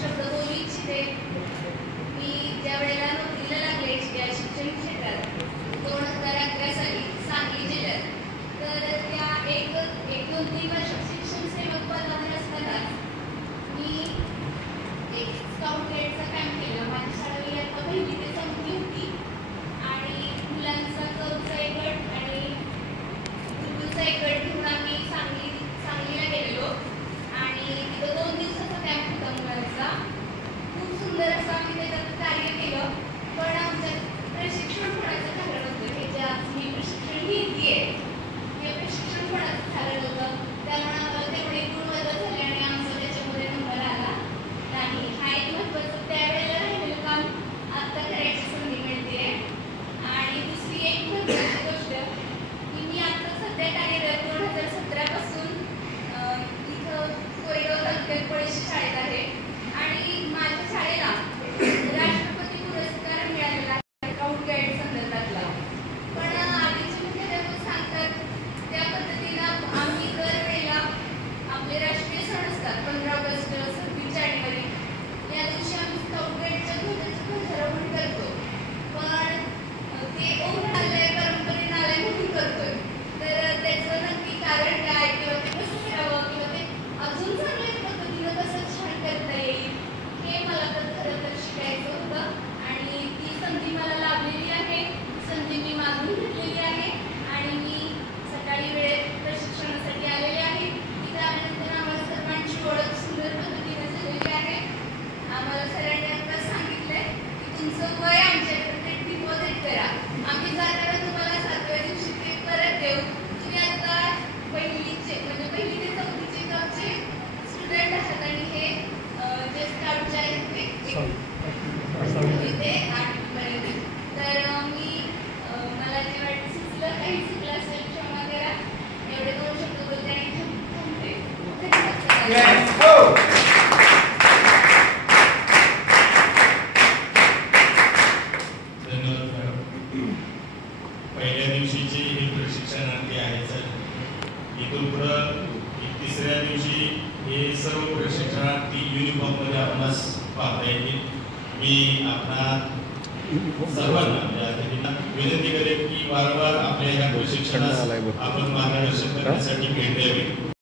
शब्द बोलू इच्छिते. मी ज्या वेळेला नोकरीला लागले या शिक्षण क्षेत्रात 2011 साली सांगली जिल्ह्यात, तर त्या एक 2-3 वर्ष शिक्षण सेवक पदावर असताना मी एक स्काउट गाईडचा कॅम्प केला. माझी शाळा इयत्ता 1ली ते 4थी होती आणि मुलांचा 4चा एक गट आणि उर्दूचा एक गट घेऊन आम्ही सांगलीला गेलेलो आणि तिथं 2 दिवसाचा कॅम्प होता मुलांचा. खूप सुंदर असं आम्ही त्याच्यात कार्य केलं. पण आमच्यात प्रशिक्षण होण्याचं कारण होतं. हे जे आज मी प्रशिक्षण घेते हे प्रशिक्षण होण्याचं कारण होतं. त्यामुळे आम्हाला तेवढे गुण वजा झाले आणि आमचा त्याच्यामध्ये नंबर आला नाही. हा एक महत्त्वाचं त्यावेळेला राहिलेलं काम आत्ता करायची संधी मिळते. आणि दुसरी एक महत्त्वाची गोष्ट की मी आता सध्या कार्यरत 2017 पासून इथं कोरेगाव तालुक्यात पळशी शाळेत आहे आणि माझ्या शाळेला राष्ट्रपती पुरस्कार मिळालेला आहे स्काउट गाईड संदर्भातला. पण आधीचे मुख्याध्यापक सांगतात त्या पद्धतीनं आम्ही दरवेळेला आपले राष्ट्रीय सण असतात 15 ऑगस्ट, 26 जानेवारी या दिवशी आम्ही स्काउट गाईडच्या ध्वजारोहण करतो. पण ते ओढ आलंय, परंपरेनं आलंय म्हणून करतोय. तर त्याचं नक्की कारण काय किंवा ते कसं करावं किंवा ते अजून चांगल्या पद्धतीनं कसं छान करता येईल हे मला तर खरं तर शिकायचं होतं आणि ती संधी मला लाभलेली आहे. संधी मी मागून घेतलेली आहे आणि मी सकाळी वेळेत प्रशिक्षणासाठी आलेले आहे. तिथे आल्यानंतर आम्हाला सर्वांची ओळख सुंदर पद्धतीने झालेली आहे. आम्हाला सरांनी आता सांगितलंय की तुमचं वय आमच्याकडे डिपॉझिट करा, आम्ही जाताना तुम्हाला 7व्या दिवशी ते परत देऊ. तुम्ही आता 1लीचे म्हणजे 1ली ते 4थीचे गावचे स्टुडंट आहात आणि हे जे स्काउटचे आहेत ते 8वी ते 8वीपर्यंत. तर मला जे वाटतं सुचलं काही चुकलं असेल क्षमा करा. एवढे 2 शब्द बोलते आणि थांबते. पहिल्या दिवशीचे हे प्रशिक्षणार्थी आहेत सर. इथून पुढं 3ऱ्या दिवशी हे सर्व प्रशिक्षणार्थी युनिफॉर्ममध्ये आपणास पाहता येतील. मी आपणा सर्वांना विनंती करेन की वारंवार आपल्या ह्या प्रशिक्षणास आपण मार्गदर्शन करण्यासाठी भेट द्यावी.